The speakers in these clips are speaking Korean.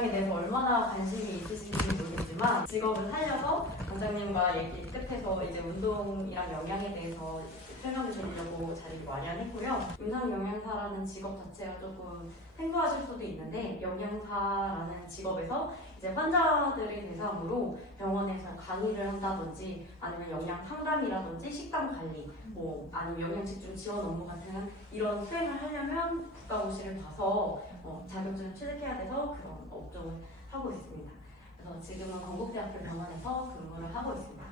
영양에 대해서 얼마나 관심이 있으신지 모르겠지만 직업을 살려서 원장님과 얘기 끝에서 이제 운동이랑 영양에 대해서 설명을 드리려고 자리를 마련했고요. 임상 영양사라는 직업 자체가 조금 생소하실 수도 있는데 영양사라는 직업에서 이제 환자들의 대상으로 병원에서 강의를 한다든지 아니면 영양 상담이라든지 식단 관리 뭐 아니면 영양직중 지원 업무 같은 이런 수행을 하려면 국가고시를 봐서 자격증을 취득해야 돼서 그런 업종을 하고 있습니다. 그래서 지금은 건국대학교 병원에서 근무를 하고 있습니다.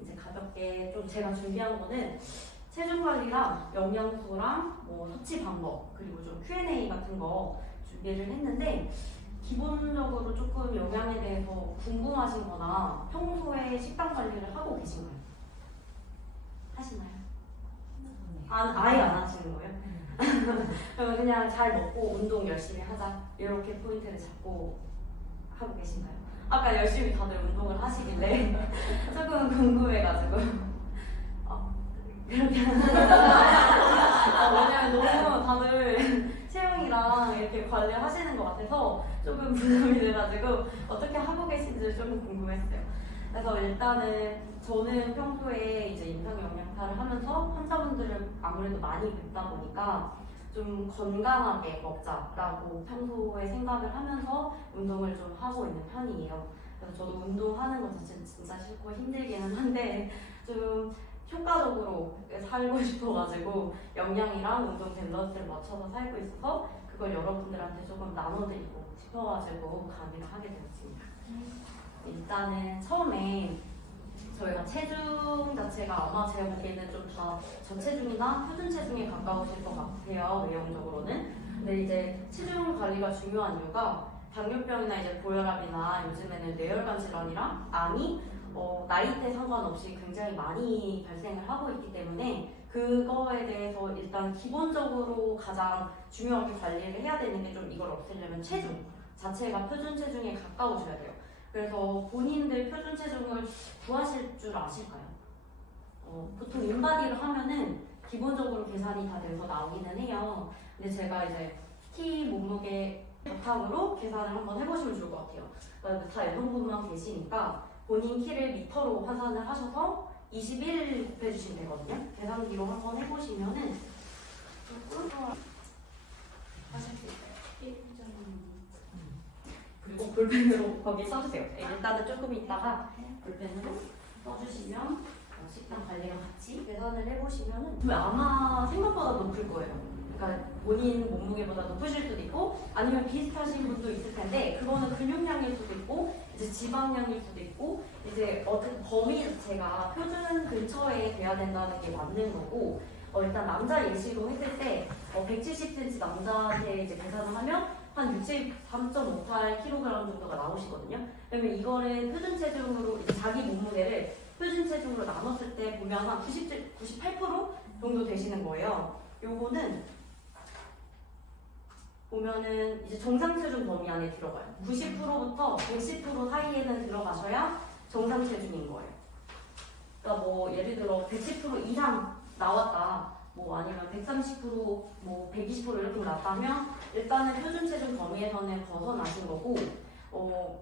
이제 가볍게 좀 제가 준비한 거는 체중 관리랑 영양소랑 뭐 섭취 방법 그리고 좀 Q&A 같은 거 준비를 했는데 기본적으로 조금 영양에 대해서 궁금하신 거나 평소에 식단 관리를 하고 계신가요? 하시나요? 아예 안 하시는 거예요? 그러면 그냥 잘 먹고 운동 열심히 하자 이렇게 포인트를 잡고 하고 계신가요? 아까 열심히 다들 운동을 하시길래 조금 궁금해가지고 이렇게 왜냐면 너무 다들 체형이랑 이렇게 관리하시는 것 같아서 조금 부담이 돼가지고 어떻게 하고 계신지 조금 궁금했어요. 그래서 일단은 저는 평소에 이제 임상영양사를 하면서 환자분들을 아무래도 많이 뵙다 보니까 좀 건강하게 먹자라고 평소에 생각을 하면서 운동을 좀 하고 있는 편이에요. 그래서 저도 운동하는 것 자체는 진짜 싫고 힘들기는 한데 좀 효과적으로 살고 싶어가지고 영양이랑 운동 밸런스를 맞춰서 살고 있어서 그걸 여러분들한테 조금 나눠드리고 싶어가지고 강의를 하게 되었습니다. 일단은 처음에 저희가 체중 자체가 아마 제가 보기에는 좀 다 저체중이나 표준 체중에 가까우실 것 같아요, 외형적으로는. 근데 이제 체중 관리가 중요한 이유가 당뇨병이나 이제 고혈압이나 요즘에는 뇌혈관 질환이랑 암이 나이대 상관없이 굉장히 많이 발생을 하고 있기 때문에 그거에 대해서 일단 기본적으로 가장 중요하게 관리를 해야 되는 게 좀 이걸 없애려면 체중 자체가 표준 체중에 가까우셔야 돼요. 그래서 본인들 표준 체중을 구하실 줄 아실까요? 보통 인바디를 하면은 기본적으로 계산이 다 돼서 나오기는 해요. 근데 제가 이제 키 몸무게 바탕으로 계산을 한번 해보시면 좋을 것 같아요. 그러니까 다 여성분만 계시니까 본인 키를 미터로 환산을 하셔서 21 곱해주시면 되거든요. 계산기로 한번 해보시면은 하실 수 있어요. 그리고 볼펜으로 거기 써주세요. 일단은 조금 있다가 볼펜으로 써주시면 식단 관리랑 같이 계산을 해보시면은 아마 생각보다 높을 거예요. 그러니까 본인 몸무게보다 높으실 수도 있고 아니면 비슷하신 분도 있을 텐데 그거는 근육량일 수도 있고 이제 지방량일 수도 있고 이제 어떤 범위 자체가 표준 근처에 돼야 된다는 게 맞는 거고 일단 남자 예시로 했을 때 170cm 남자한테 이제 계산을 하면 한 63.58kg 정도가 나오시거든요. 그러면 이거는 표준 체중으로 이제 자기 몸무게를 표준 체중으로 나눴을 때 보면 한 98% 정도 되시는 거예요. 요거는 보면은 이제 정상 체중 범위 안에 들어가요. 90%부터 110% 사이에는 들어가셔야 정상 체중인 거예요. 그러니까 뭐 예를 들어 110% 이상 나왔다. 뭐 아니면 130%, 뭐 120% 이렇게 나왔다면 일단은 표준 체중 범위에서는 벗어나신 거고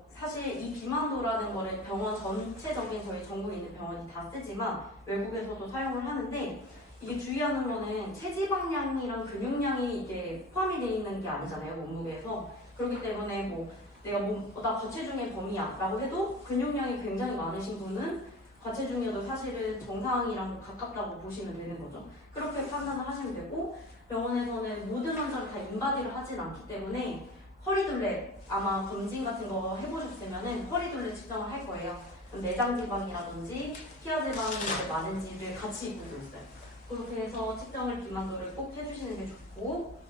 사실 이 비만도라는 거를 병원 전체적인 저희 전국에 있는 병원이 다 쓰지만 외국에서도 사용을 하는데 이게 주의하는 거는 체지방량이랑 근육량이 이게 포함이 되어 있는 게 아니잖아요, 몸무게에서. 그렇기 때문에 뭐 내가 나 과체중의 범위야 라고 해도 근육량이 굉장히 많으신 분은 과체중이어도 사실은 정상이랑 가깝다고 보시면 되는 거죠. 그렇게 판단을 하시면 되고 병원에서는 모든 환자를 다 인바디를 하진 않기 때문에 허리둘레 아마 검진 같은 거 해보셨으면은 허리둘레 측정을 할 거예요. 그럼 내장 지방이라든지 피하 지방이 많은지를 같이 보고 있어요. 그렇게 해서 측정을 비만도를 꼭 해주시는 게 좋고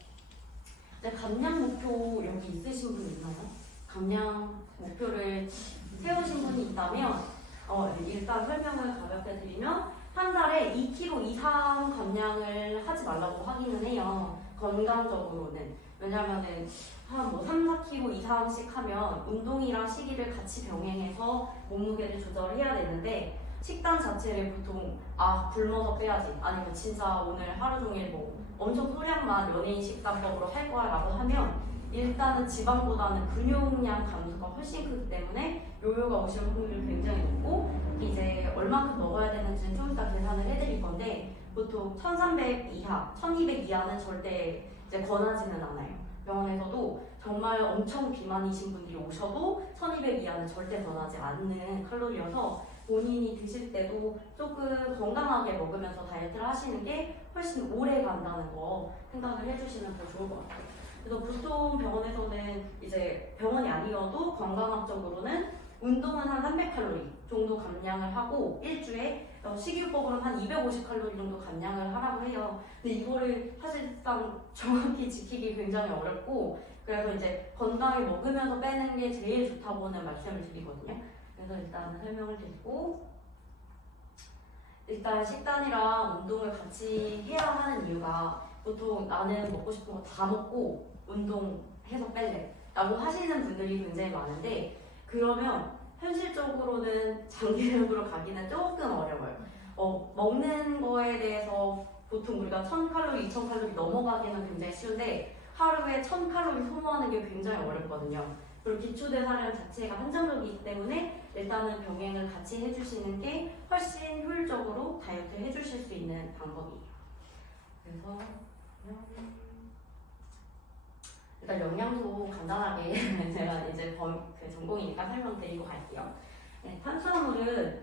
감량 목표 여기 있으신 분 있나요? 감량 목표를 세우신 분이 있다면 일단 설명을 가볍게 드리면 한 달에 2kg 이상 감량을 하지 말라고 하기는 해요. 건강적으로는. 왜냐면은 한 뭐 3, 4kg 이상씩 하면 운동이랑 식이를 같이 병행해서 몸무게를 조절해야 되는데 식단 자체를 보통 굶어서 빼야지 아니면 진짜 오늘 하루 종일 뭐 엄청 소량만 연예인 식단법으로 할 거야 라고 하면 일단은 지방보다는 근육량 감소가 훨씬 크기 때문에 요요가 오실 확률이 굉장히 높고 이제 얼마큼 먹어야 되는지는 좀 이따 계산을 해드릴 건데 보통 1300 이하, 1200 이하는 절대 이제 권하지는 않아요. 병원에서도 정말 엄청 비만이신 분들이 오셔도 1200 이하는 절대 권하지 않는 칼로리여서 본인이 드실 때도 조금 건강하게 먹으면서 다이어트를 하시는 게 훨씬 오래 간다는 거 생각을 해주시면 더 좋을 것 같아요. 그래서 보통 병원에서는 이제 병원이 아니어도 건강학적으로는 운동은 한 300칼로리 정도 감량을 하고 일주에 식이요법으로는 한 250칼로리 정도 감량을 하라고 해요. 근데 이거를 사실상 정확히 지키기 굉장히 어렵고 그래서 이제 건강하게 먹으면서 빼는 게 제일 좋다고는 말씀을 드리거든요. 그래서 일단 설명을 드리고 일단 식단이랑 운동을 같이 해야 하는 이유가 보통 나는 먹고 싶은 거 다 먹고 운동해서 뺄래 라고 하시는 분들이 굉장히 많은데 그러면 현실적으로는 장기적으로 가기는 조금 어려워요. 먹는 거에 대해서 보통 우리가 1000칼로리, 2000칼로리 넘어가기는 굉장히 쉬운데 하루에 1000칼로리 소모하는 게 굉장히 어렵거든요. 그리고 기초대사량 자체가 한정적이기 때문에 일단은 병행을 같이 해주시는 게 훨씬 효율적으로 다이어트 해주실 수 있는 방법이에요. 그래서 일단 영양소 간단하게 제가 이제 그 전공이니까 설명드리고 갈게요. 네, 탄수화물은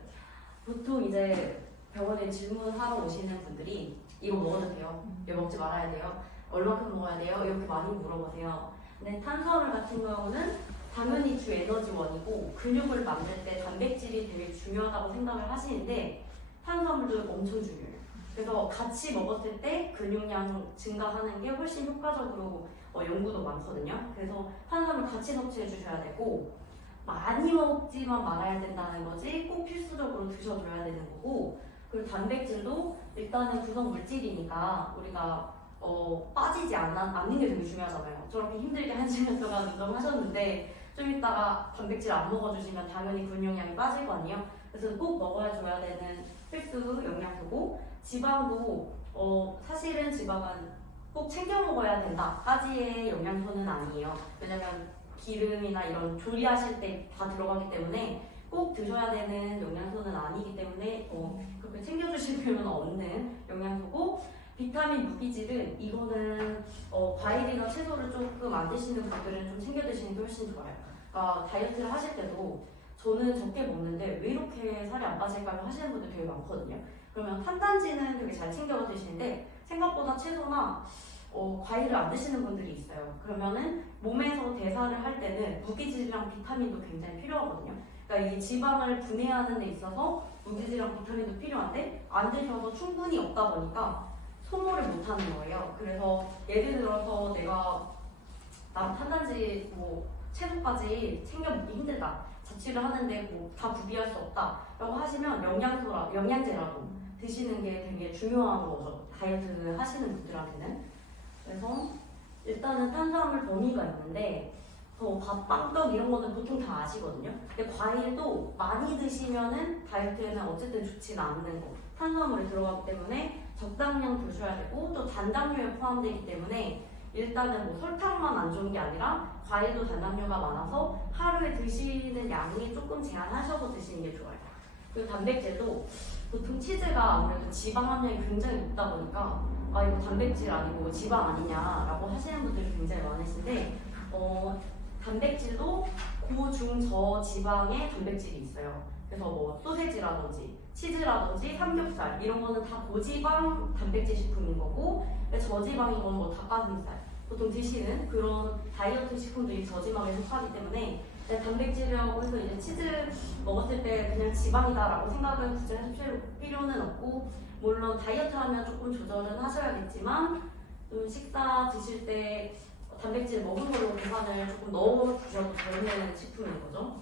보통 이제 병원에 질문하러 오시는 분들이 이거 먹어도 돼요? 이거 먹지 말아야 돼요? 얼마큼 먹어야 돼요? 이렇게 많이 물어보세요. 근데 탄수화물 같은 경우는 당연히 주 에너지원이고 근육을 만들 때 단백질이 되게 중요하다고 생각을 하시는데 탄수화물도 엄청 중요해요. 그래서 같이 먹었을 때 근육량 증가하는 게 훨씬 효과적으로 연구도 많거든요. 그래서 탄수화물 같이 섭취해 주셔야 되고 많이 먹지만 말아야 된다는 거지 꼭 필수적으로 드셔줘야 되는 거고 그리고 단백질도 일단은 구성 물질이니까 우리가 빠지지 않는 게 되게 중요하잖아요. 저렇게 힘들게 1시간 동안 운동하셨는데 좀 이따가 단백질 안 먹어주시면 당연히 근육량이 빠질 거 아니에요. 그래서 꼭 먹어줘야 되는 필수 영양소고 지방도 사실은 지방은 꼭 챙겨 먹어야 된다까지의 영양소는 아니에요. 왜냐면 기름이나 이런 조리하실 때 다 들어가기 때문에 꼭 드셔야 되는 영양소는 아니기 때문에 그렇게 챙겨주실 필요는 없는 영양소고 비타민, 무기질은 이거는 과일이나 채소를 조금 안 드시는 분들은 좀 챙겨 드시는 게 훨씬 좋아요. 그러니까 다이어트를 하실 때도 저는 적게 먹는데 왜 이렇게 살이 안 빠질까요? 하시는 분들 되게 많거든요. 그러면 탄단지는 되게 잘 챙겨 드시는데 생각보다 채소나 과일을 안 드시는 분들이 있어요. 그러면은 몸에서 대사를 할 때는 무기질이랑 비타민도 굉장히 필요하거든요. 그러니까 이 지방을 분해하는 데 있어서 무기질이랑 비타민도 필요한데 안 드셔서 충분히 없다 보니까 소모를 못 하는 거예요. 그래서 예를 들어서 내가 탄단지 채소까지 챙겨 먹기 힘들다. 자취를 하는데 다 구비할 수 없다. 라고 하시면 영양제라도 드시는 게 되게 중요한 거죠. 다이어트 하시는 분들한테는. 그래서 일단은 탄수화물 범위가 있는데 밥, 빵, 떡 이런 거는 보통 다 아시거든요. 근데 과일도 많이 드시면은 다이어트에는 어쨌든 좋지가 않는 거. 탄수화물이 들어가기 때문에 적당량 드셔야 되고 또 단당류에 포함되기 때문에 일단은 설탕만 안 좋은 게 아니라 과일도 단당류가 많아서 하루에 드시는 양이 조금 제한하셔서 드시는 게 좋아요. 그리고 단백질도 보통 치즈가 아무래도 지방 함량이 굉장히 높다 보니까 이거 단백질 아니고 지방 아니냐라고 하시는 분들이 굉장히 많으신데 단백질도 고중저 지방의 단백질이 있어요. 그래서 소세지라든지 치즈라든지 삼겹살 이런 거는 다 고지방 단백질 식품인 거고 저지방인 건 닭가슴살 보통 드시는 그런 다이어트 식품들이 저지방에 속하기 때문에 단백질이라고 해서 이제 치즈 먹었을 때 그냥 지방이다라고 생각을 굳이 하실 필요는 없고 물론 다이어트 하면 조금 조절은 하셔야겠지만 좀 식사 드실 때 단백질 먹은 걸로 계산을 조금 넣어 주셔도 되는 식품인 거죠.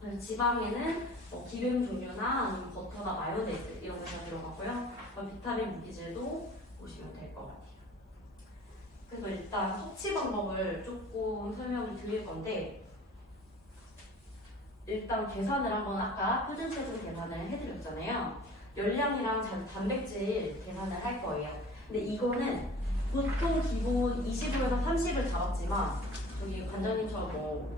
그래서 지방에는 기름 종류나 아니면 버터나 마요네즈 이런 거 다 들어가고요. 비타민 무기질도 보시면 될 것 같아요. 그래서 일단 섭취 방법을 조금 설명을 드릴 건데 일단 계산을 한번 아까 표준 체중 계산을 해드렸잖아요. 열량이랑 단백질 계산을 할 거예요. 근데 이거는 보통 기본 25에서 30을 잡았지만 저기 관장님처럼 뭐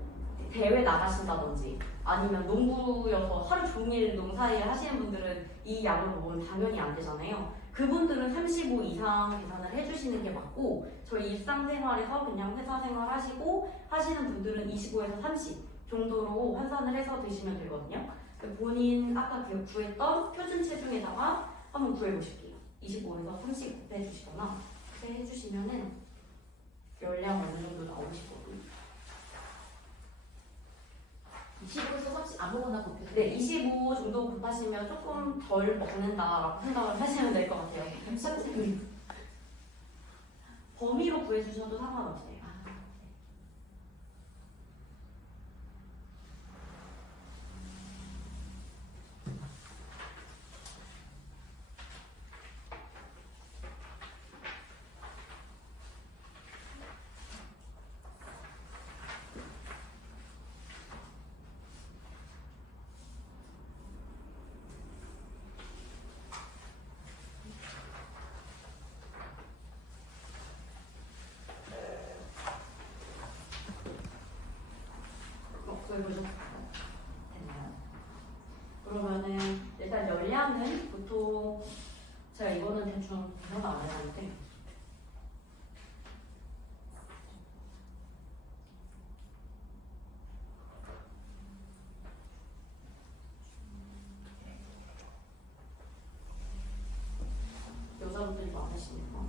대회 나가신다든지 아니면 농부여서 하루 종일 농사일 하시는 분들은 이 양을 먹으면 당연히 안 되잖아요. 그분들은 35 이상 계산을 해주시는 게 맞고 저희 일상생활에서 그냥 회사 생활 하시고 하시는 분들은 25에서 30 정도로 환산을 해서 드시면 되거든요. 본인 아까 구했던 표준 체중에다가 한번 구해보실게요. 25에서 30 곱해주시거나 이렇게 해주시면은 열량 어느 정도 나오시거든요. 25에서 30 아무거나 곱해서 네, 25 정도 곱하시면 조금 덜 먹는다라고 생각을 하시면 될 것 같아요. 범위로 구해주셔도 상관없어요. 구해보셨나요? 됐나요? 그러면은 일단 열량은 보통 제가 이거는 대충 계산 안 해놨는데 여자분들이 많으시니까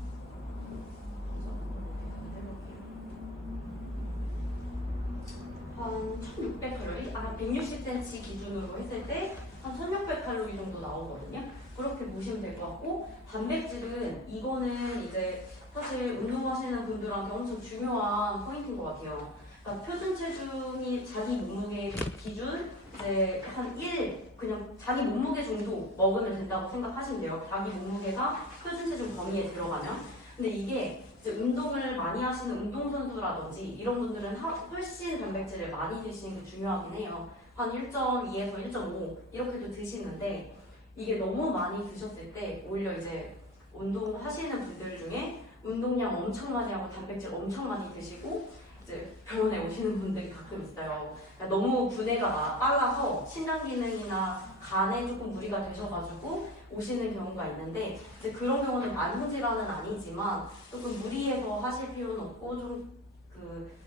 한 1600칼로리? 아 160cm 기준으로 했을 때 한 1600칼로리 정도 나오거든요. 그렇게 보시면 될 것 같고 단백질은 이거는 이제 사실 운동하시는 분들한테 엄청 중요한 포인트인 것 같아요. 그러니까 표준 체중이 자기 몸무게 기준 이제 한 1, 그냥 자기 몸무게 정도 먹으면 된다고 생각하시면 돼요. 자기 몸무게가 표준 체중 범위에 들어가면. 근데 이게 이제 운동을 많이 하시는 운동선수라든지 이런 분들은 훨씬 단백질을 많이 드시는 게 중요하긴 해요. 한 1.2에서 1.5 이렇게도 드시는데 이게 너무 많이 드셨을 때 오히려 이제 운동하시는 분들 중에 운동량 엄청 많이 하고 단백질 엄청 많이 드시고 이제 병원에 오시는 분들이 가끔 있어요. 그러니까 너무 분해가 빨라서 신장 기능이나 간에 조금 무리가 되셔가지고 오시는 경우가 있는데 이제 그런 경우는 만성질환은 아니지만 조금 무리해서 하실 필요는 없고 좀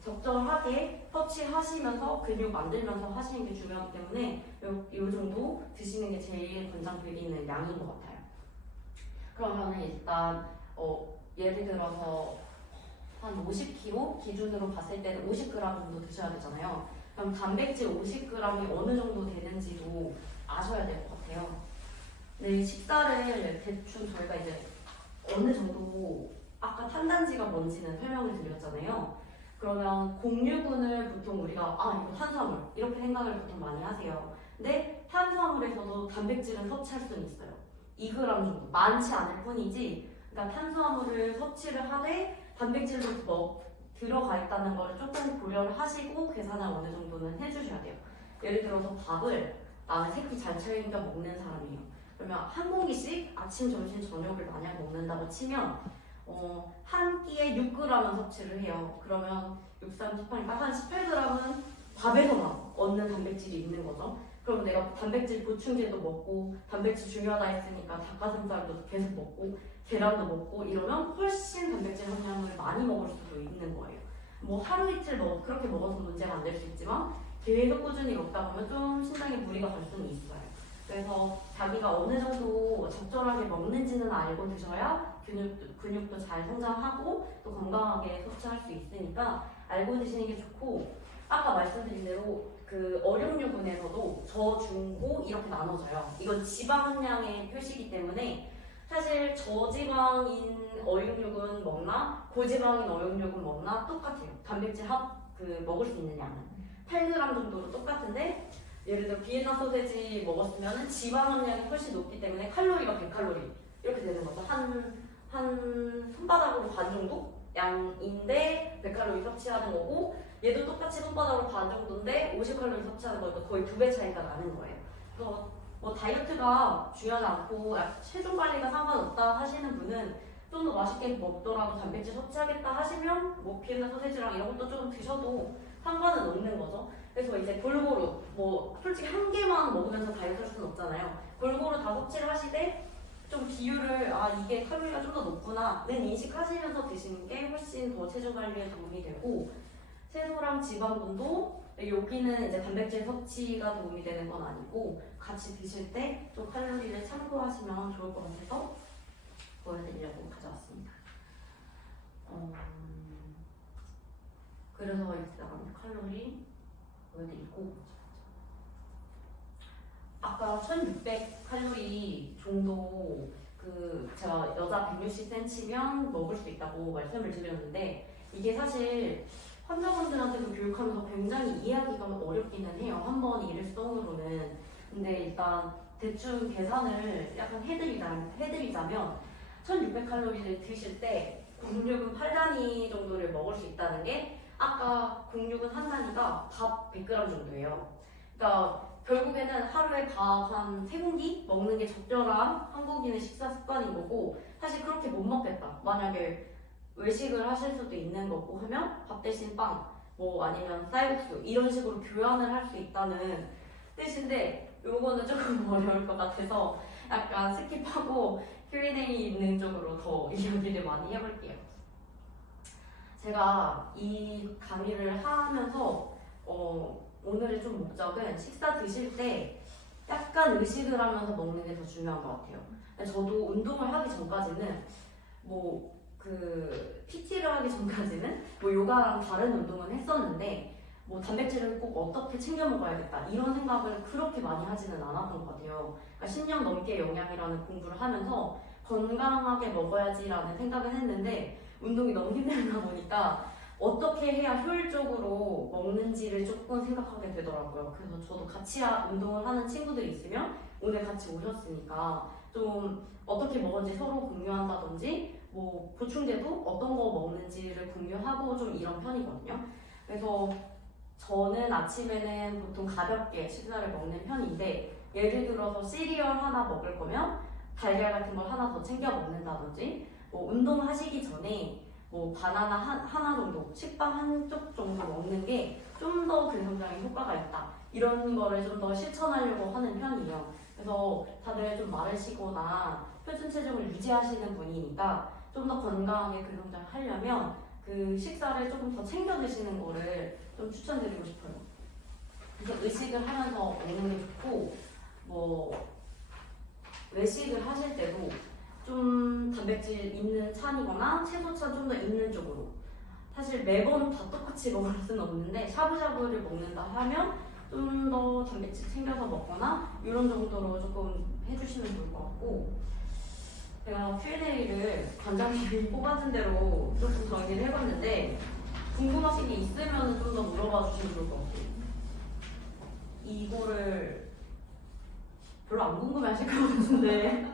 적절하게 섭취하시면서 근육 만들면서 하시는 게 중요하기 때문에 요 정도 드시는 게 제일 권장드리는 양인 것 같아요. 그러면 일단 예를 들어서 한 50kg 기준으로 봤을 때는 50g 정도 드셔야 되잖아요. 그럼 단백질 50g이 어느 정도 되는지도 아셔야 될 것 같아요. 네, 식사를 대충 저희가 이제 어느 정도 아까 탄단지가 뭔지는 설명을 드렸잖아요. 그러면 공유분을 보통 우리가 이거 탄수화물 이렇게 생각을 보통 많이 하세요. 근데 탄수화물에서도 단백질은 섭취할 수는 있어요. 2g 정도 많지 않을 뿐이지. 그러니까 탄수화물을 섭취를 하되 단백질도 들어가 있다는 걸 조금 고려를 하시고 계산을 어느 정도는 해주셔야 돼요. 예를 들어서 밥을 나는 세 끼 잘 챙겨 먹는 사람이에요. 그러면 한 공기씩 아침, 점심, 저녁을 만약 먹는다고 치면 한 끼에 6g은 섭취를 해요. 그러면 6, 3, 18이니까 한 18g은 밥에서만 얻는 단백질이 있는 거죠. 그럼 내가 단백질 보충제도 먹고 단백질 중요하다 했으니까 닭가슴살도 계속 먹고 계란도 먹고 이러면 훨씬 단백질 함량을 많이 먹을 수도 있는 거예요. 뭐 하루 이틀 그렇게 먹어서 문제가 안 될 수 있지만 계속 꾸준히 먹다 보면 좀 신장에 무리가 갈 수는 있어요. 그래서 자기가 어느 정도 적절하게 먹는지는 알고 드셔야 근육도 잘 성장하고 또 건강하게 섭취할 수 있으니까 알고 드시는 게 좋고 아까 말씀드린 대로 그 어육류분에서도 저, 중, 고 이렇게 나눠져요. 이건 지방 함량의 표시이기 때문에 사실 저지방인 어육육은 먹나 고지방인 어육육은 먹나 똑같아요. 단백질 먹을 수 있는 양은 8g 정도로 똑같은데 예를 들어 비엔나 소세지 먹었으면 지방 함량이 훨씬 높기 때문에 칼로리가 100칼로리 이렇게 되는 거죠. 한 손바닥으로 반 정도 양인데 100칼로리 섭취하는 거고 얘도 똑같이 손바닥으로 반 정도인데 50칼로리 섭취하는 거니까 거의 2배 차이가 나는 거예요. 그래서 뭐 다이어트가 중요하지 않고 체중 관리가 상관없다 하시는 분은 좀 더 맛있게 먹더라도 단백질 섭취하겠다 하시면 뭐 비엔나 소세지랑 이런 것도 좀 드셔도 상관은 없는 거죠. 그래서 이제 골고루 뭐 솔직히 한 개만 먹으면서 다이어트 할 수는 없잖아요. 골고루 다 섭취를 하시되 좀 비율을 이게 칼로리가 좀 더 높구나는 인식하시면서 드시는 게 훨씬 더 체중 관리에 도움이 되고 채소랑 지방분도 여기는 이제 단백질 섭취가 도움이 되는 건 아니고 같이 드실 때 좀 칼로리를 참고하시면 좋을 것 같아서 보여드리려고 가져왔습니다. 그래서 일단 칼로리 보여드리고 아까 1600칼로리 정도 제가 여자 160cm면 먹을 수 있다고 말씀을 드렸는데 이게 사실 환자분들한테도 교육하면서 굉장히 이해하기가 어렵기는 해요. 한번 일회성으로는. 근데 일단 대충 계산을 약간 해드리자면 1600칼로리를 드실 때 공육은 8단위 정도를 먹을 수 있다는 게 아까 공육은 한 단위가 밥 100g 정도예요. 그러니까 결국에는 하루에 밥 한 3공기 먹는 게 적절한 한국인의 식사 습관인 거고 사실 그렇게 못 먹겠다. 만약에 외식을 하실 수도 있는 거고 하면 밥 대신 빵, 뭐 아니면 쌀국수 이런 식으로 교환을 할 수 있다는 뜻인데 요거는 조금 어려울 것 같아서 약간 스킵하고 Q&A 있는 쪽으로 더 이야기를 많이 해볼게요. 제가 이 강의를 하면서 오늘의 좀 목적은 식사 드실 때 약간 의식을 하면서 먹는 게 더 중요한 것 같아요. 저도 운동을 하기 전까지는 PT를 하기 전까지는 요가랑 다른 운동은 했었는데 단백질을 꼭 어떻게 챙겨 먹어야겠다 이런 생각을 그렇게 많이 하지는 않았던 것 같아요. 그러니까 10년 넘게 영양이라는 공부를 하면서 건강하게 먹어야지라는 생각은 했는데 운동이 너무 힘들다 보니까 어떻게 해야 효율적으로 먹는지를 조금 생각하게 되더라고요. 그래서 저도 같이 운동을 하는 친구들이 있으면 오늘 같이 오셨으니까 좀 어떻게 먹었는지 서로 공유한다든지 보충제도 어떤 거 먹는지를 공유하고 좀 이런 편이거든요. 그래서 저는 아침에는 보통 가볍게 식사를 먹는 편인데 예를 들어서 시리얼 하나 먹을 거면 달걀 같은 걸 하나 더 챙겨 먹는다든지 운동하시기 전에 바나나 하나 정도, 식빵 한쪽 정도 먹는 게 좀 더 근성장에 효과가 있다. 이런 거를 좀 더 실천하려고 하는 편이에요. 그래서 다들 좀 마르시거나 표준 체중을 유지하시는 분이니까 좀 더 건강하게 근성장 하려면 그 식사를 조금 더 챙겨 드시는 거를 좀 추천드리고 싶어요. 그래서 의식을 하면서 먹는 게 좋고 외식을 하실 때도 좀 단백질 있는 찬이거나 채소찬 좀 더 있는 쪽으로 사실 매번 다 똑같이 먹을 수는 없는데 샤브샤브를 먹는다 하면 좀 더 단백질 챙겨서 먹거나 이런 정도로 조금 해주시면 좋을 것 같고 제가 Q&A를 관장님이 뽑아준 대로 조금 정리를 해봤는데 궁금하신 게 있으면 좀 더 물어봐 주시면 좋을 것 같아요. 이거를 별로 안 궁금해 하실 것 같은데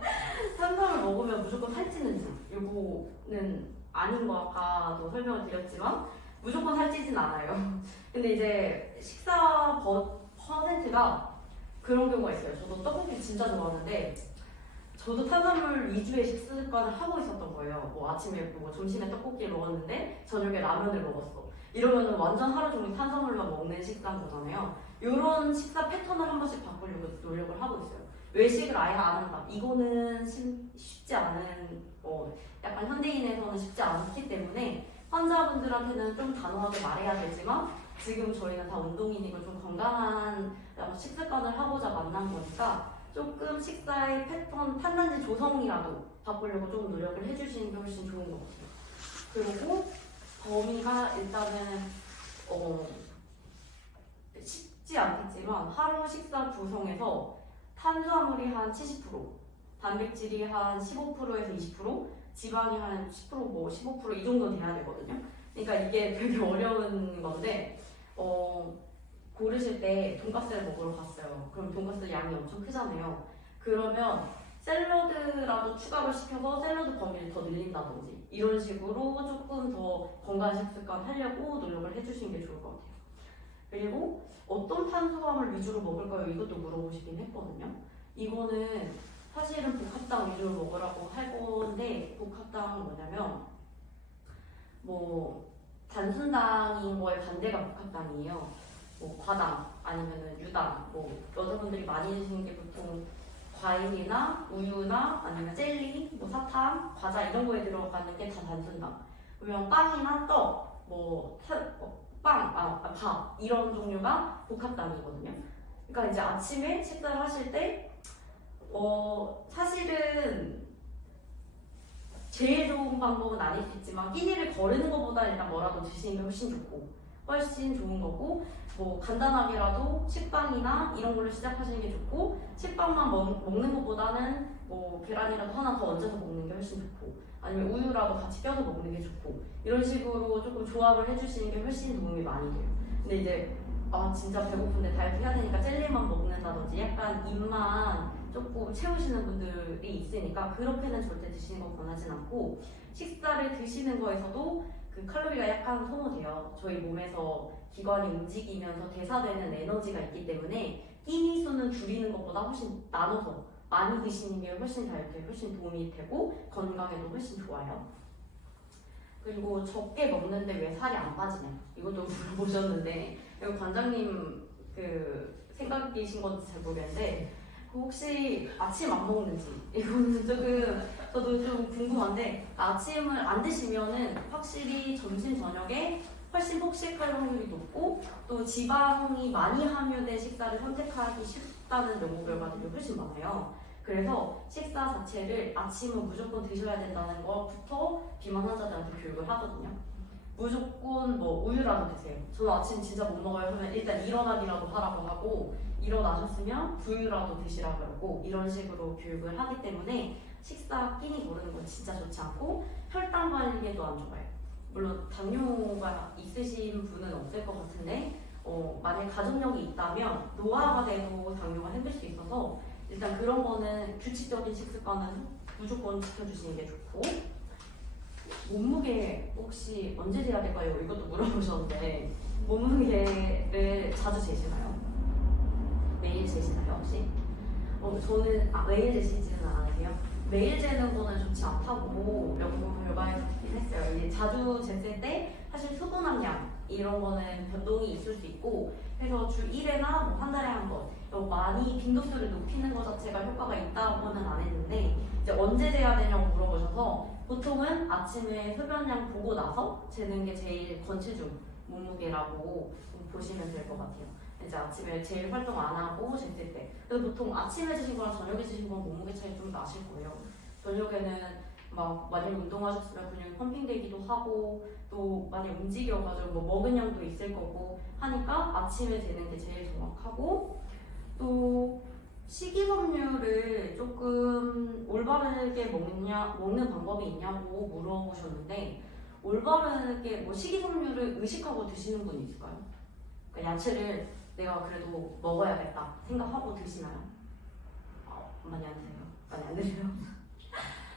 탄수화물 먹으면 무조건 살찌는지 이거는 아닌 거 아까도 설명을 드렸지만 무조건 살찌진 않아요. 근데 이제 식사 퍼센트가 그런 경우가 있어요. 저도 떡볶이 진짜 좋아하는데 저도 탄수화물 위주의 식습관을 하고 있었던 거예요. 아침에 점심에 떡볶이를 먹었는데 저녁에 라면을 먹었어. 이러면 완전 하루 종일 탄수화물만 먹는 식단 거잖아요. 이런 식사 패턴을 한 번씩 바꾸려고 노력을 하고 있어요. 외식을 아예 안 한다. 이거는 쉽지 않은, 약간 현대인에서는 쉽지 않기 때문에 환자분들한테는 좀 단호하게 말해야 되지만 지금 저희는 다 운동인이고 좀 건강한 식습관을 하고자 만난 거니까 조금 식사의 패턴, 탄단지 조성이라도 바꾸려고 조금 노력을 해주시는 게 훨씬 좋은 것 같아요. 그리고 범위가 일단은 쉽지 않겠지만 하루 식사 구성에서 탄수화물이 한 70%, 단백질이 한 15%에서 20%, 지방이 한 10%, 15% 이 정도 돼야 되거든요. 그러니까 이게 되게 어려운 건데 고르실 때 돈가스를 먹으러 갔어요. 그럼 돈가스 양이 엄청 크잖아요. 그러면 샐러드라도 추가로 시켜서 샐러드 범위를 더 늘린다든지 이런 식으로 조금 더 건강한 식습관 하려고 노력을 해주시는 게 좋을 것 같아요. 그리고 어떤 탄수화물 위주로 먹을까요? 이것도 물어보시긴 했거든요. 이거는 사실은 복합당 위주로 먹으라고 할 건데 복합당은 뭐냐면 뭐 단순당인 거에 반대가 복합당이에요. 뭐 과당 아니면은 유당, 뭐 여자분들이 많이 드시는 게 보통 과일이나 우유나 아니면 젤리, 뭐 사탕, 과자 이런 거에 들어가는 게 다 단순당. 그러면 빵이나 떡, 밥 이런 종류가 복합당이거든요. 그러니까 이제 아침에 식사를 하실 때 사실은 제일 좋은 방법은 아닐 수 있지만 끼니를 거르는 것보다 일단 뭐라도 드시는 게 훨씬 좋고 훨씬 좋은 거고 뭐 간단하게라도 식빵이나 이런 걸로 시작하시는 게 좋고 식빵만 먹는 것보다는 뭐 계란이라도 하나 더 얹어서 먹는 게 훨씬 좋고 아니면 우유라도 같이 껴서 먹는 게 좋고 이런 식으로 조금 조합을 해주시는 게 훨씬 도움이 많이 돼요. 근데 이제 진짜 배고픈데 다이어트 해야 되니까 젤리만 먹는다든지 약간 입만 조금 채우시는 분들이 있으니까 그렇게는 절대 드시는 거 권하진 않고 식사를 드시는 거에서도 그 칼로리가 약간 소모돼요. 저희 몸에서 기관이 움직이면서 대사되는 에너지가 있기 때문에 끼니 수는 줄이는 것보다 훨씬 나눠서 많이 드시는 게 훨씬 다이어트에 훨씬 도움이 되고 건강에도 훨씬 좋아요. 그리고 적게 먹는데 왜 살이 안 빠지냐 이것도 물어보셨는데 이거 관장님 그 생각이신 건지 잘 모르겠는데 혹시 아침 안 먹는지 이거는 조금 저도 좀 궁금한데 아침을 안 드시면은 확실히 점심 저녁에 훨씬 폭식할 확률이 높고 또 지방이 많이 함유된 식사를 선택하기 쉽다는 연구 결과들이 훨씬 많아요. 그래서 식사 자체를 아침은 무조건 드셔야 된다는 것부터 비만 환자들한테 교육을 하거든요. 무조건 뭐 우유라도 드세요. 저는 아침 진짜 못 먹어요 하면 일단 일어나기라도 하라고 하고 일어나셨으면 두유라도 드시라고 그러고 이런 식으로 교육을 하기 때문에 식사 끼니 거르는 건 진짜 좋지 않고 혈당 관리에도 안 좋아요. 물론 당뇨가 있으신 분은 없을 것 같은데 만약 가족력이 있다면 노화가 돼도 당뇨가 생길 수 있어서 일단 그런 거는 규칙적인 식습관은 무조건 지켜주시는 게 좋고 몸무게 혹시 언제 재야 될까요? 이것도 물어보셨는데 몸무게를 자주 재시나요? 매일 재시나요 혹시? 저는 매일 재시지는 않으세요? 매일 재는 거는 좋지 않다고 연구 결과에서 듣긴 했어요. 이게 자주 쟀을 때 사실 수분 함량 이런 거는 변동이 있을 수 있고 그래서 주 1회나 뭐 한 달에 한 번 많이 빈도수를 높이는 것 자체가 효과가 있다고는 안 했는데 이제 언제 재야 되냐고 물어보셔서 보통은 아침에 흡연량 보고 나서 재는 게 제일 권체중 몸무게라고 보시면 될 것 같아요. 이제 아침에 제일 활동 안 하고 쟀을 때. 그래서 보통 아침에 드신 거랑 저녁에 드신 건 몸무게 차이 좀 나실 거예요. 저녁에는 막 많이 운동하셨으면 근육이 펌핑되기도 하고 또 많이 움직여가지고 뭐 먹은 양도 있을 거고 하니까 아침에 재는 게 제일 정확하고 또 식이섬유를 조금 올바르게 먹는 방법이 있냐고 물어보셨는데 올바르게 뭐 식이섬유를 의식하고 드시는 분이 있을까요? 그러니까 야채를 내가 그래도 먹어야겠다 생각하고 드시나요? 많이 안 드세요? 많이 안 드세요?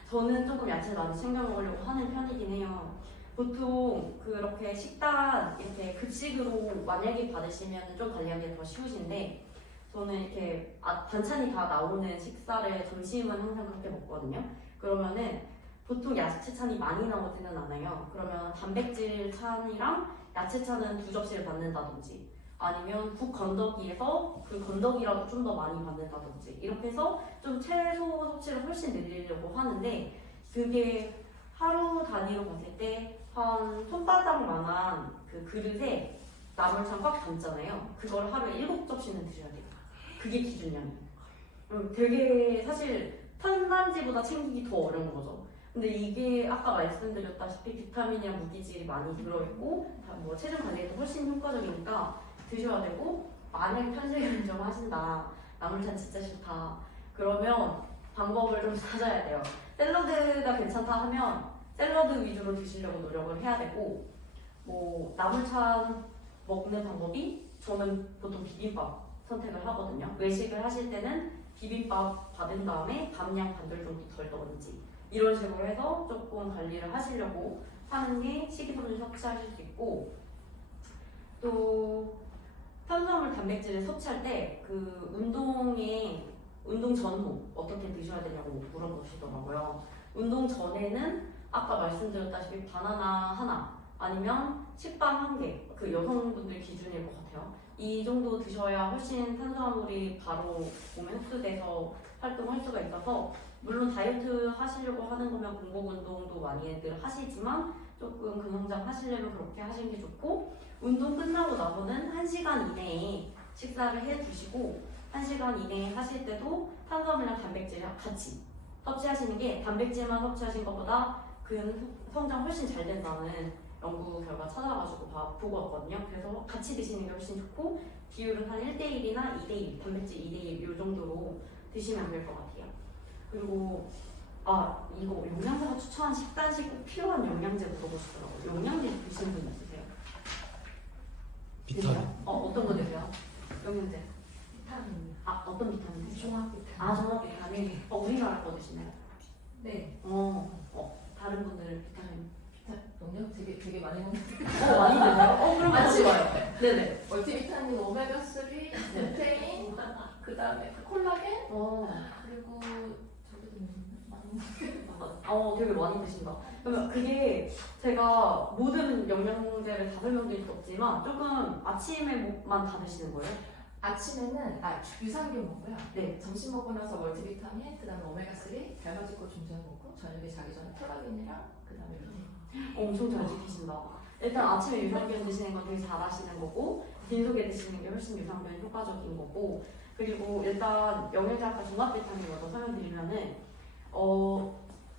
저는 조금 야채를 많이 챙겨 먹으려고 하는 편이긴 해요. 보통 그렇게 식단 이렇게 급식으로 만약에 받으시면 좀 관리하기 더 쉬우신데 저는 이렇게 반찬이 다 나오는 식사를 점심은 항상 그렇게 먹거든요. 그러면은 보통 야채찬이 많이 나오지는 않아요. 그러면 단백질 찬이랑 야채찬은 2접시를 받는다든지 아니면 국 건더기에서 그 건더기라도 좀 더 많이 받는다든지 이렇게 해서 좀 채소 섭취를 훨씬 늘리려고 하는데 그게 하루 단위로 봤을 때 한 손바닥만한 그 그릇에 나물찬 꽉 담잖아요. 그걸 하루에 7접시는 드셔야 돼요. 그게 기준량이에요. 되게 사실 탄단지보다 챙기기 더 어려운 거죠. 근데 이게 아까 말씀드렸다시피 비타민이랑 무기질이 많이 들어있고 뭐 체중 관리에도 훨씬 효과적이니까 드셔야 되고 만약에 편식을 좀 하신다 나물찬 진짜 싫다 그러면 방법을 좀 찾아야 돼요. 샐러드가 괜찮다 하면 샐러드 위주로 드시려고 노력을 해야 되고 뭐 나물찬 먹는 방법이 저는 보통 비빔밥 선택을 하거든요. 외식을 하실 때는 비빔밥 받은 다음에 밥량 반절 정도 덜 넣은지 이런 식으로 해서 조금 관리를 하시려고 하는 게 식이섬유 섭취하실 수 있고 또 탄수화물 단백질을 섭취할 때 그 운동에 운동 전후 어떻게 드셔야 되냐고 물어보시더라고요. 운동 전에는 아까 말씀드렸다시피 바나나 하나 아니면 식빵 한 개, 그 여성분들 기준일 것 같아요. 이 정도 드셔야 훨씬 탄수화물이 바로 몸에 흡수돼서 활동할 수가 있어서 물론 다이어트 하시려고 하는 거면 공복 운동도 많이들 하시지만 조금 근성장 하시려면 그렇게 하시는 게 좋고 운동 끝나고 나서는 1시간 이내에 식사를 해 두시고 1시간 이내에 하실 때도 탄수화물이랑 단백질이랑 같이 섭취하시는 게 단백질만 섭취하신 것보다 근성장 훨씬 잘 된다는 연구 결과 찾아가지고 보고 왔거든요. 그래서 같이 드시는 게 훨씬 좋고 비율은 한 1대1이나 2대1, 단백질 2대1 이 정도로 드시면 될 것 같아요. 그리고 이거 영양사가 추천한 식단식 꼭 필요한 영양제 물어보시더라고요. 영양제 드시는 분 있으세요? 비타민. 어떤 거 드세요? 영양제. 비타민. 어떤 비타민 드세요? 종합 비타민. 종합 비타민. 우리나라 거 드시나요? 네. 다른 분들은 비타민. 영양 되게 많이 먹는데. 많이 드세요? 그럼 같이 좋아요. 봐요. 네네. 멀티비타민 오메가3, 루테인, 그 다음에 콜라겐, 그리고 저기도 되게 많이 드신다. 그러면 그게 제가 모든 영양제를 다 설명드릴 수 없지만 조금 아침에만 다 드시는 거예요? 아침에는 유산균 먹고요. 네. 점심 먹고 나서 멀티비타민, 그 다음에 오메가3, 달가지고 중전 먹고 저녁에 자기 전에 콜라겐이랑 그 다음에 루테인. 엄청 잘 지키신다. 일단 아침에 유산균 드시는 건 되게 잘하시는 거고 빈속에 드시는 게 훨씬 유산균 효과적인 거고 그리고 일단 영양제학과 종합 비타민 먼저 설명드리면은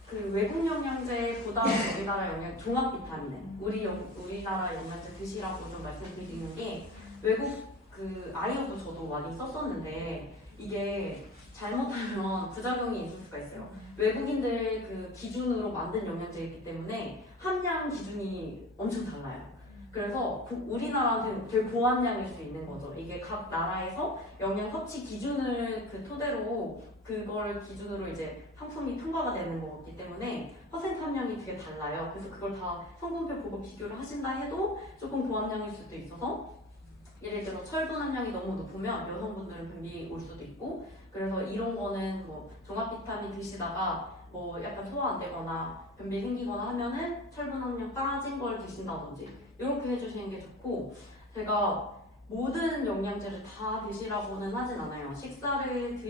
그 외국 영양제보다는 우리나라 종합 비타민은 우리나라 영양제 드시라고 좀 말씀드리는 게 외국 그 아이언도 저도 많이 썼었는데 이게 잘못하면 부작용이 있을 수가 있어요. 외국인들 그 기준으로 만든 영양제이기 때문에 함량 기준이 엄청 달라요. 그래서 우리나라한테는 되게 고함량일 수 있는 거죠. 이게 각 나라에서 영양 섭취 기준을 그 토대로 그걸 기준으로 이제 상품이 통과가 되는 거기 때문에 퍼센트 함량이 되게 달라요. 그래서 그걸 다 성분표 보고 비교를 하신다 해도 조금 고함량일 수도 있어서 예를 들어 철분 함량이 너무 높으면 여성분들은 변비 올 수도 있고 그래서 이런 거는 뭐 종합 비타민 드시다가 뭐 약간 소화 안 되거나 변비 생기거나 하면은 철분 함량 따진 걸 드신다든지 이렇게 해주시는 게 좋고 제가 모든 영양제를 다 드시라고는 하진 않아요. 식사를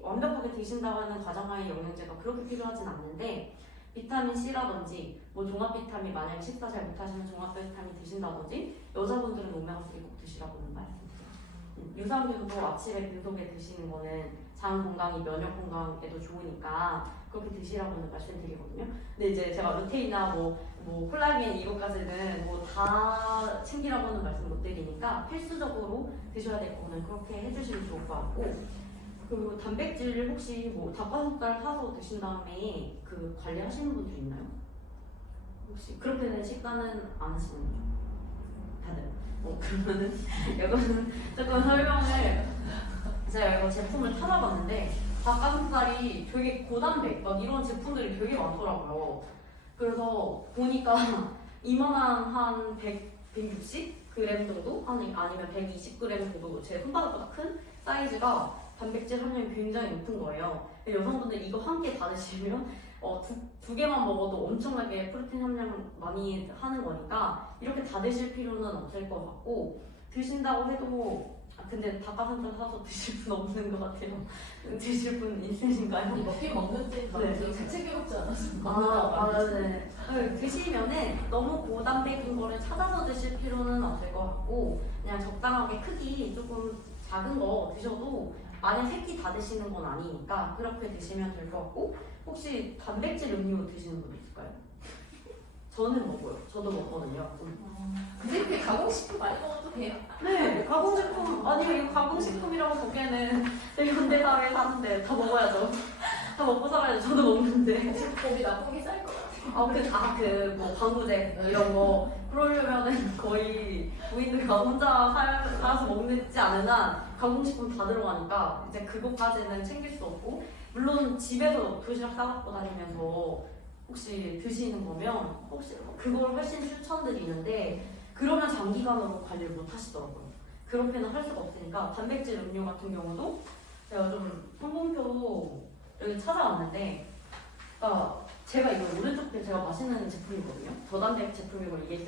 완벽하게 드신다는 가정하에 영양제가 그렇게 필요하진 않는데 비타민 C라든지 뭐 종합 비타민 만약에 식사 잘 못하시면 종합 비타민 드신다든지 여자분들은 오메가3 꼭 드시라고는 말씀드려요. 유산균도 아침에 빈속에 드시는 거는 장 건강이 면역 건강에도 좋으니까 그렇게 드시라고는 말씀드리거든요. 근데 이제 제가 루테인이나 뭐 콜라겐 이것까지는 뭐 다 챙기라고는 말씀 못 드리니까 필수적으로 드셔야 될 거는 그렇게 해주시면 좋을 것 같고 그리고 단백질 혹시 뭐 닭가슴살 사서 드신 다음에 그 관리하시는 분들 있나요? 혹시 그렇게 된 식단은 안 하시는 거죠? 다들? 그러면은 이거는 조금 설명을 제가 이거 제품을 찾아봤는데 닭가슴살이 되게 고단백 막 이런 제품들이 되게 많더라고요. 그래서 보니까 이만한 한 160g 정도? 아니면 120g 정도 제 손바닥보다 큰 사이즈가 단백질 함량이 굉장히 높은 거예요. 여성분들 이거 한 개 다 드시면 두 개만 먹어도 엄청나게 프로틴 함량 많이 하는 거니까 이렇게 다 드실 필요는 없을 것 같고 드신다고 해도 근데 닭가슴살 사서 드실 분 없는 것 같아요. 드실 분 있으신가요? 먹긴 먹는데 네. 잘 챙겨 먹지 않아서 네. 드시면은 너무 고단백인 거를 찾아서 드실 필요는 없을 것 같고 그냥 적당하게 크기 조금 작은 거 드셔도 만약 세 끼 다 드시는 건 아니니까 그렇게 드시면 될 것 같고 혹시 단백질 음료 드시는 분 있을까요? 저는 먹어요. 저도 먹거든요. 근데 이렇게 가공식품 많이 먹어도 돼요? 네, 가공식품 아니요 이거 가공식품이라고 보기에는 저희 현대사회에 사는데 다 먹어야죠. 다 먹고 살아야죠. 저도 먹는데. 몸이 나쁜 게 쌀 것 같아요. 뭐 방부제 이런 거 그러려면은 거의 부인들과 혼자 살아서 먹지 않은 한 가공식품 다 들어가니까 이제 그것까지는 챙길 수 없고 물론 집에서 도시락 싸갖고 다니면서 혹시 드시는 거면 혹시 그걸 훨씬 추천드리는데 그러면 장기간으로 관리를 못 하시더라고요. 그렇게는 할 수가 없으니까 단백질 음료 같은 경우도 제가 좀 성공표 여기 찾아왔는데, 제가 이거 오른쪽 때 제가 마시는 제품이거든요. 저단백 제품이고 이게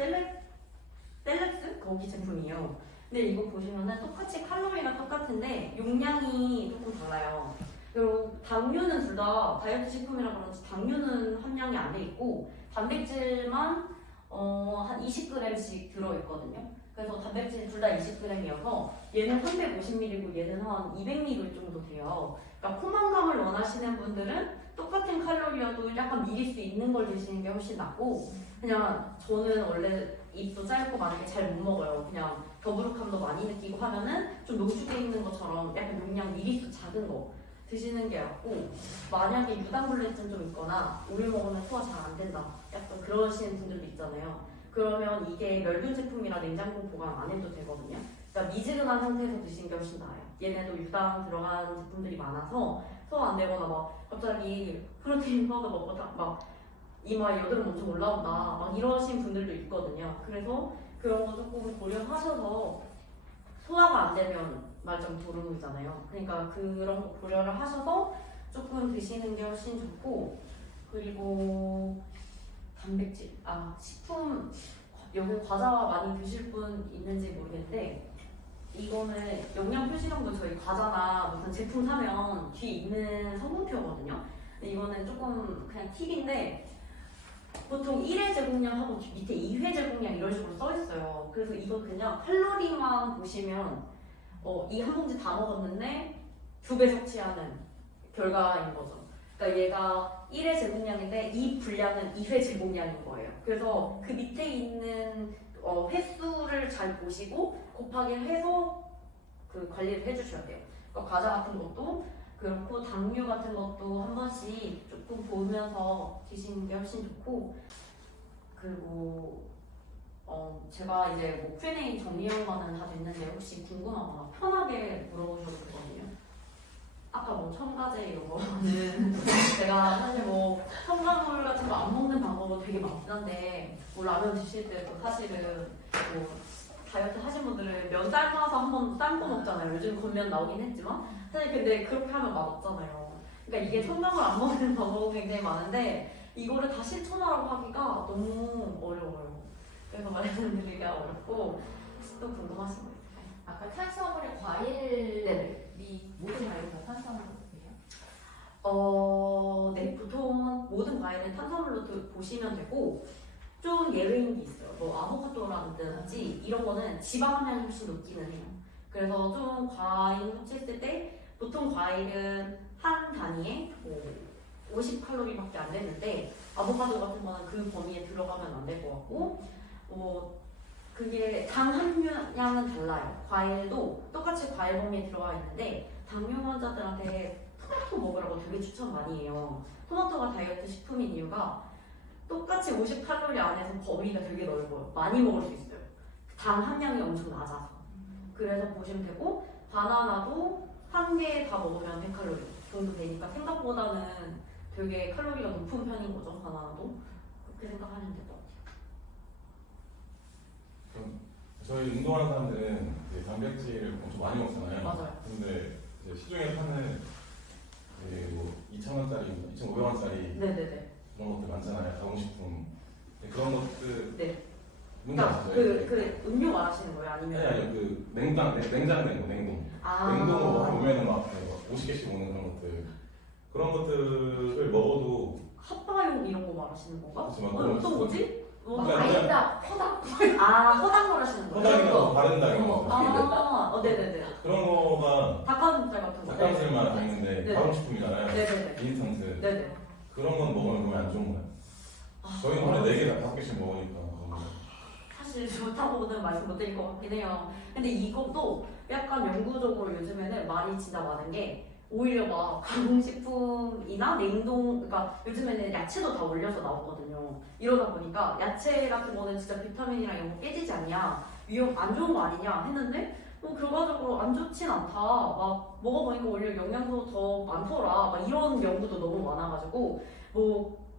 셀렉스 거기 제품이에요. 근데 이거 보시면은 똑같이 칼로리가 똑같은데 용량이 조금 달라요. 그리고 당류는 둘 다 다이어트 식품이라 그런지 당류는 함량이 안 돼 있고 단백질만 한 20g씩 들어있거든요. 그래서 단백질 둘 다 20g이어서 얘는 350ml고 얘는 한 200ml 정도 돼요. 그러니까 포만감을 원하시는 분들은 똑같은 칼로리여도 약간 미릴 수 있는 걸 드시는 게 훨씬 낫고, 그냥 저는 원래 입도 짧고 많은 게 잘 못 먹어요. 그냥 더부룩함도 많이 느끼고 하면은 좀 농축돼 있는 것처럼 약간 용량 미리수 작은 거 드시는 게 낫고, 만약에 유당불내증 좀 있거나 우유 먹으면 소화 잘 안 된다 약간 그러시는 분들도 있잖아요. 그러면 이게 멸균 제품이라 냉장고 보관 안 해도 되거든요. 그러니까 미지근한 상태에서 드시는 게 훨씬 나아요. 얘네도 유당 들어간 제품들이 많아서 소화 안 되거나 막 갑자기 프로테인 파우더 먹고 막 이마에 여드름 엄청 올라온다 막 이러신 분들도 있거든요. 그래서 그런 거 조금 고려하셔서, 소화가 안 되면 말짱 도루묵이잖아요. 그러니까 그런 거 고려를 하셔서 조금 드시는 게 훨씬 좋고, 그리고 단백질, 식품, 여기 과자 많이 드실 분 있는지 모르겠는데, 이거는 영양 표시량도 저희 과자나 무슨 제품 사면 뒤에 있는 성분표거든요. 근데 이거는 조금 그냥 팁인데, 보통 1회 제공량하고 밑에 2회 제공량 이런 식으로 써 있어요. 그래서 이거 그냥 칼로리만 보시면 이 한 봉지 다 먹었는데 2배 섭취하는 결과인 거죠. 그러니까 얘가 1회 제공량인데 이 분량은 2회 제공량인 거예요. 그래서 그 밑에 있는 횟수를 잘 보시고 곱하기 해서 그 관리를 해주셔야 돼요. 그러니까 과자 같은 것도 그렇고 당류 같은 것도 한 번씩 조금 보면서 드시는 게 훨씬 좋고, 그리고 제가 이제 뭐 Q&A 정리한 거는 다 됐는데 혹시 궁금하거나 편하게 물어보셔도 되거든요. 아까 뭐 첨가제 이런 거는 제가 사실 뭐 첨가물 같은 거 안 먹는 방법은 되게 많긴 한데, 뭐 라면 드실 때도 사실은 뭐 다이어트 하신 분들은 면 삶아서 한번 삶고 먹잖아요. 요즘 건면 나오긴 했지만 사실 근데 그렇게 하면 맛없잖아요. 그러니까 이게 첨가물 안 먹는 방법이 굉장히 많은데 이거를 다 실천하라고 하기가 너무 어려워요. 그래서 말씀드리기가 어렵고, 혹시 또 궁금하신 거 있어요? 아까 탄수화물의 과일이 모든 과일이 다 탄수화물이에요? 네, 보통은 모든 과일은 탄수화물로 보시면 되고, 좀 예외인 게 있어요. 뭐 아보카도라든지 이런 거는 지방 함량이 훨씬 높기는 해요. 그래서 좀 과일 섭취했을 때 보통 과일은 한 단위에 뭐 50칼로리밖에 안 되는데 아보카도 같은 거는 그 범위에 들어가면 안 될 것 같고, 그게 당 함유량은 달라요. 과일도 똑같이 과일 범위에 들어가 있는데 당뇨 환자들한테 토마토 먹으라고 되게 추천 많이 해요. 토마토가 다이어트 식품인 이유가 똑같이 50칼로리 안에서 범위가 되게 넓어요. 많이 먹을 수 있어요. 당 함량이 엄청 낮아서. 그래서 보시면 되고, 바나나도 한 개 다 먹으면 100칼로리 정도 되니까 생각보다는 되게 칼로리가 높은 편인 거죠, 바나나도. 그렇게 생각하시면 될 것 같아요. 저희 운동하는 사람들은 이제 단백질을 엄청 많이 먹잖아요. 맞아요. 근데 이제 시중에 파는 뭐 2,000원짜리, 2,500원짜리 네네네. 그런 것들 많잖아요. 가공식품. 그런 것들. 네. 뭔지 그러니까 아시죠? 그 음료 말하시는 거예요? 아니면? 아니 그 냉장된 거, 냉동. 냉동으로 보면은 막 50개씩 먹는 그런 것들. 그런 것들을 먹어도 핫바용 이런 거 말하시는 건가? 그치, 막 또 뭐지? 아니다, 허당. 허당 말하시는 거예요? 허당이라고 바른다 이런 거. 네네네. 그런 거가 닭가슴살 같은 거. 닭가슴살만 있는데 네. 가공식품이잖아요. 네네네. 인스턴트. 네네. 그런 건 먹으면 몸에 안 좋은 거예요. 저희는 원래 4개, 5개씩 먹으니까. 사실 좋다고는 말씀 못 드릴 것 같긴 해요. 근데 이것도 약간 영구적으로 요즘에는 말이 진짜 많은 게, 오히려 막 가공식품이나 냉동, 그러니까 요즘에는 야채도 다 올려서 나오거든요. 이러다 보니까 야채 같은 거는 진짜 비타민이랑 이런 거 깨지지 않냐, 위험 안 좋은 거 아니냐 했는데 결과적으로 안 좋진 않다. 막 먹어보니까 오히려 영양소 더 많더라. 막 이런 연구도 너무 많아가지고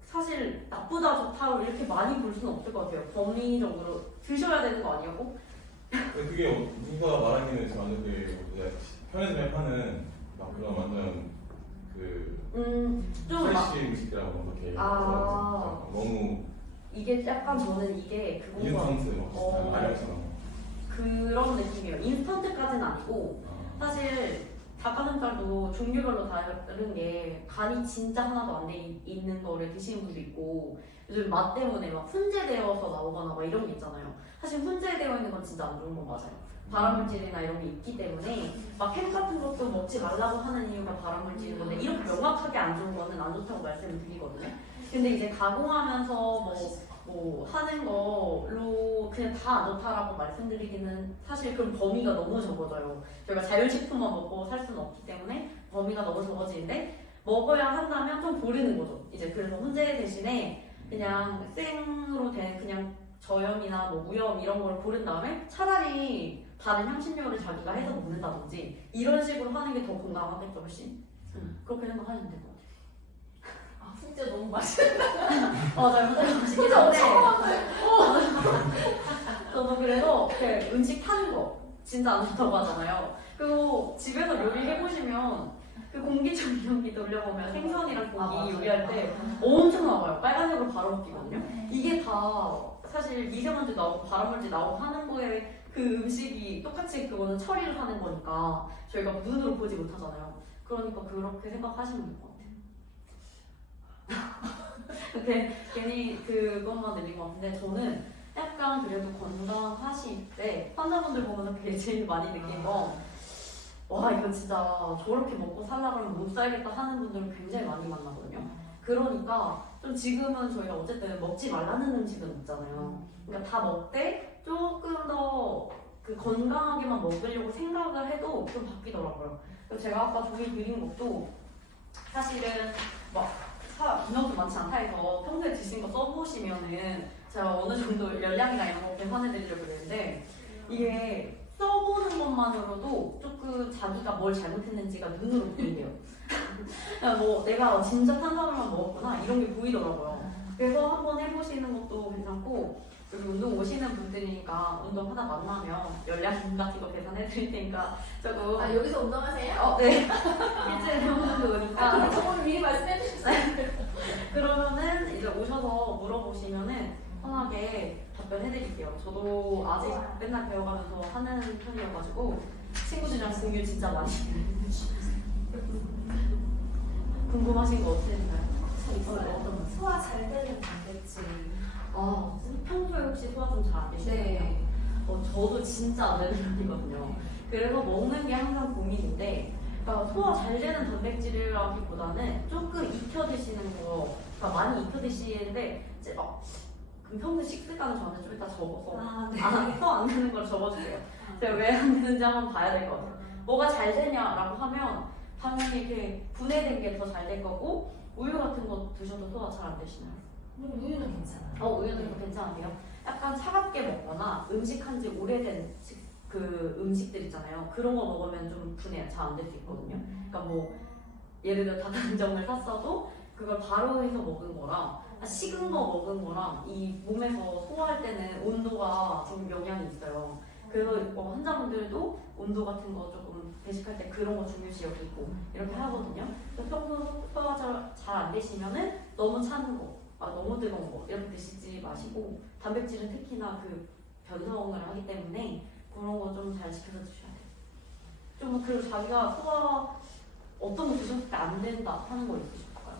사실 나쁘다 좋다 이렇게 많이 볼 수는 없을 것 같아요. 범위적으로 드셔야 되는 거 아니었고? 그게 누가 말하기는 지금 완전 편의점에 파는 막 그런 완전 그 좀 막, 프레시 음식이라고 어떻게 아. 너무 이게 약간 저는 이게 그거가 인스턴트 막 아령처럼 그런 느낌이에요. 인스턴트까지는 아니고 사실 닭가슴살도 종류별로 다른 게 간이 진짜 하나도 안 돼 있는 거를 드시는 분도 있고 요즘 맛 때문에 막 훈제되어서 나오거나 막 이런 게 있잖아요. 사실 훈제되어 있는 건 진짜 안 좋은 건 맞아요. 발암물질이나 이런 게 있기 때문에 막 햄 같은 것도 먹지 말라고 하는 이유가 발암물질인 건데 이렇게 명확하게 안 좋은 거는 안 좋다고 말씀을 드리거든요. 근데 이제 가공하면서 뭐 하는 걸로 그냥 다 안 좋다라고 말씀드리기는 사실 그럼 범위가 너무 적어져요. 저희가 자연식품만 먹고 살 수는 없기 때문에 범위가 너무 적어지는데 먹어야 한다면 좀 고르는 거죠. 이제 그래서 훈제 대신에 그냥 생으로 된 그냥 저염이나 뭐 무염 이런 걸 고른 다음에 차라리 다른 향신료를 자기가 해서 먹는다든지 이런 식으로 하는 게 더 건강하겠죠 훨씬. 그렇게 생각하시면 될 것 같아요. 아 진짜 너무 맛있어. 맞아요. 훈제 맛있긴 진짜 한데 엄청 저도 그래서 이렇게 음식 타는 거 진짜 안 좋다고 하잖아요. 그리고 집에서 요리 해보시면 그 공기청정기 돌려보면 생선이랑 고기 요리할 때 엄청 나와요. 빨간색으로 바로 바뀌거든요. 이게 다 사실 미세먼지 나오고 발암물질 나오고 하는 거에 그 음식이 똑같이 그거는 처리를 하는 거니까 저희가 눈으로 보지 못하잖아요. 그러니까 그렇게 생각하시면 될 것 같아요. 근데 괜히 그것만 늘린 것 같은데 저는 약간 그래도 건강하실 때 환자분들 보면서 그게 제일 많이 느낀 건 와 이거 진짜 저렇게 먹고 살라 그러면 못 살겠다 하는 분들을 굉장히 많이 만나거든요. 그러니까 좀 지금은 저희가 어쨌든 먹지 말라는 음식은 없잖아요. 그러니까 다 먹되 조금 더 그 건강하게만 먹으려고 생각을 해도 좀 바뀌더라고요. 그래서 제가 아까 종이 그린 것도 사실은 막 인원도 많지 않다 해서 평소에 드신 거 써보시면은 제가 어느 정도 열량이나 이런 거 계산해드리려고 그랬는데 이게 써보는 것만으로도 조금 자기가 뭘 잘못했는지가 눈으로 보이대요. 뭐 내가 진짜 탄수화물만 먹었구나 이런 게 보이더라고요. 그래서 한번 해보시는 것도 괜찮고 그리고 운동 오시는 분들이니까 운동하다 만나면 열량 같은 거 계산해드릴 테니까 조금 아 여기서 운동하세요? 네 일주일에 한 번 정도 오니까 오늘 미리 말씀해 주셨어요. 그러면은 이제 오셔서 물어보시면은 편하게 답변해드릴게요. 저도 아직 맨날 배워가면서 하는 편이어가지고 친구들이랑 공유 진짜 많이 궁금하신 거 없으신가요? 어떤 거? 소화 잘 되는 단백질. 아 평소에 혹시 소화 좀 잘 안 되시나요? 네. 저도 진짜 안 되는 편이거든요. 그래서 먹는 게 항상 고민인데 그러니까 소화 잘 되는 단백질이라기보다는 조금 익혀 드시는 거 그러니까 많이 익혀 드시는데 이제 그럼 평소에 식습관을 저한테 좀 이따 적어서 소화 안 되는 걸 적어주세요. 제가 왜 안 되는지 한번 봐야 될 것 같아요. 뭐가 잘 되냐라고 하면 당연히 이렇게 분해된 게 더 잘 될 거고 우유 같은 거 드셔도 소화 잘 안 되시나요? 우유는 괜찮아요. 우유는 좀 괜찮으세요? 약간 차갑게 먹거나 음식한 지 오래된 그 음식들 있잖아요. 그런 거 먹으면 좀 분해 잘 안 될 수 있거든요. 그러니까 뭐 예를 들어 닭강정을 샀어도 그걸 바로 해서 먹은 거랑 식은 거 먹은 거랑 이 몸에서 소화할 때는 온도가 좀 영향이 있어요. 그래서 환자분들도 온도 같은 거 조금 배식할 때 그런 거 중요시 여기고 이렇게 하거든요. 그래서 평소 소화 잘 안 되시면은 너무 찬 거, 너무 뜨거운 거 이렇게 드시지 마시고 단백질은 특히나 그 변성을 하기 때문에 그런 거 좀 잘 지켜서 드셔야 돼요. 좀 그리고 자기가 소화 어떤 거 드셨을 때 안 된다 하는 거 있으실까요?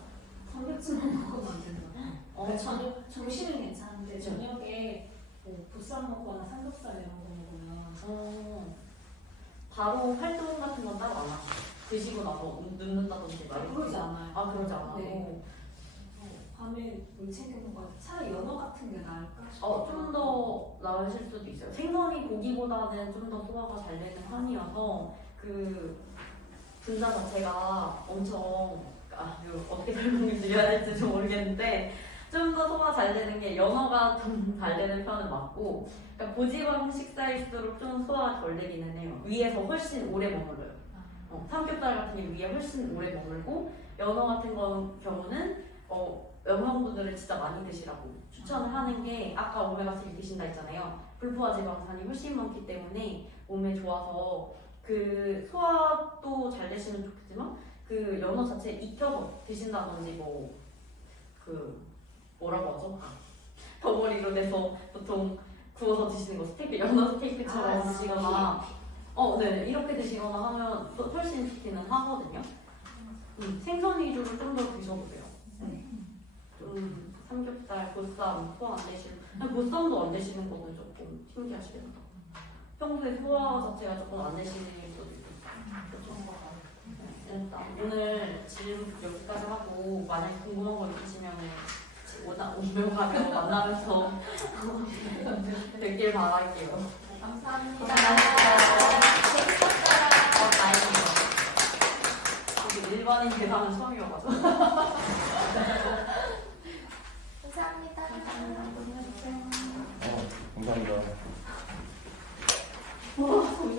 단백질만 먹으면 안 된다. 그러니까 점심은 괜찮은데 저녁에 뭐 보쌈 먹거나 삼겹살 이런 거 먹으면 바로 활동 같은 건 따로 안 하시죠? 드시고 나서 눕는다든지 그러지 않아요. 그러지 않아요? 네. 밤에 물 챙겨 먹어야 차라리 연어 같은 게 나을까 싶어요. 좀 더 나으실 수도 있어요. 생선이 고기보다는 좀 더 소화가 잘 되는 편이어서 그 분자 자체가 엄청 이거 어떻게 설명을 드려야 될지 좀 모르겠는데 좀 더 소화 잘 되는 게 연어가 좀 잘 되는 편은 맞고 그러니까 고지방 식사일수록 좀 소화가 덜 되기는 해요. 위에서 훨씬 오래 머물러요. 삼겹살 같은 게 위에 훨씬 오래 머물고 연어 같은 경우는 여성분들은 진짜 많이 드시라고 추천을 하는 게 아까 오메가3 드신다 했잖아요. 불포화 지방산이 훨씬 많기 때문에 몸에 좋아서 그 소화 소화도 잘 되시면 좋겠지만 그 연어 자체에 익혀서 드신다든지 뭐라고 하죠? 덩어리로 내서 보통 구워서 드시는 거 스테이크, 연어 스테이크처럼 드시거나 네 이렇게 드시거나 하면 또 훨씬 좋기는 하거든요. 생선 위주로 좀 더 드셔보세요. 삼겹살, 보쌈 소화 안 되시는, 보쌈도 안 되시는 거는 조금 신기하시겠다. 평소에 소화 자체가 조금 안 되시는 수도 있고. 일단 오늘 질문 여기까지 하고 만약에 궁금한 거 있으시면 오면 가면 만나면서 뵙길 바랄게요. 감사합니다. 다행이에요. 이게 일반인 대상은 처음이어가지고. 감사합니다. 감사합니다. 와, 정신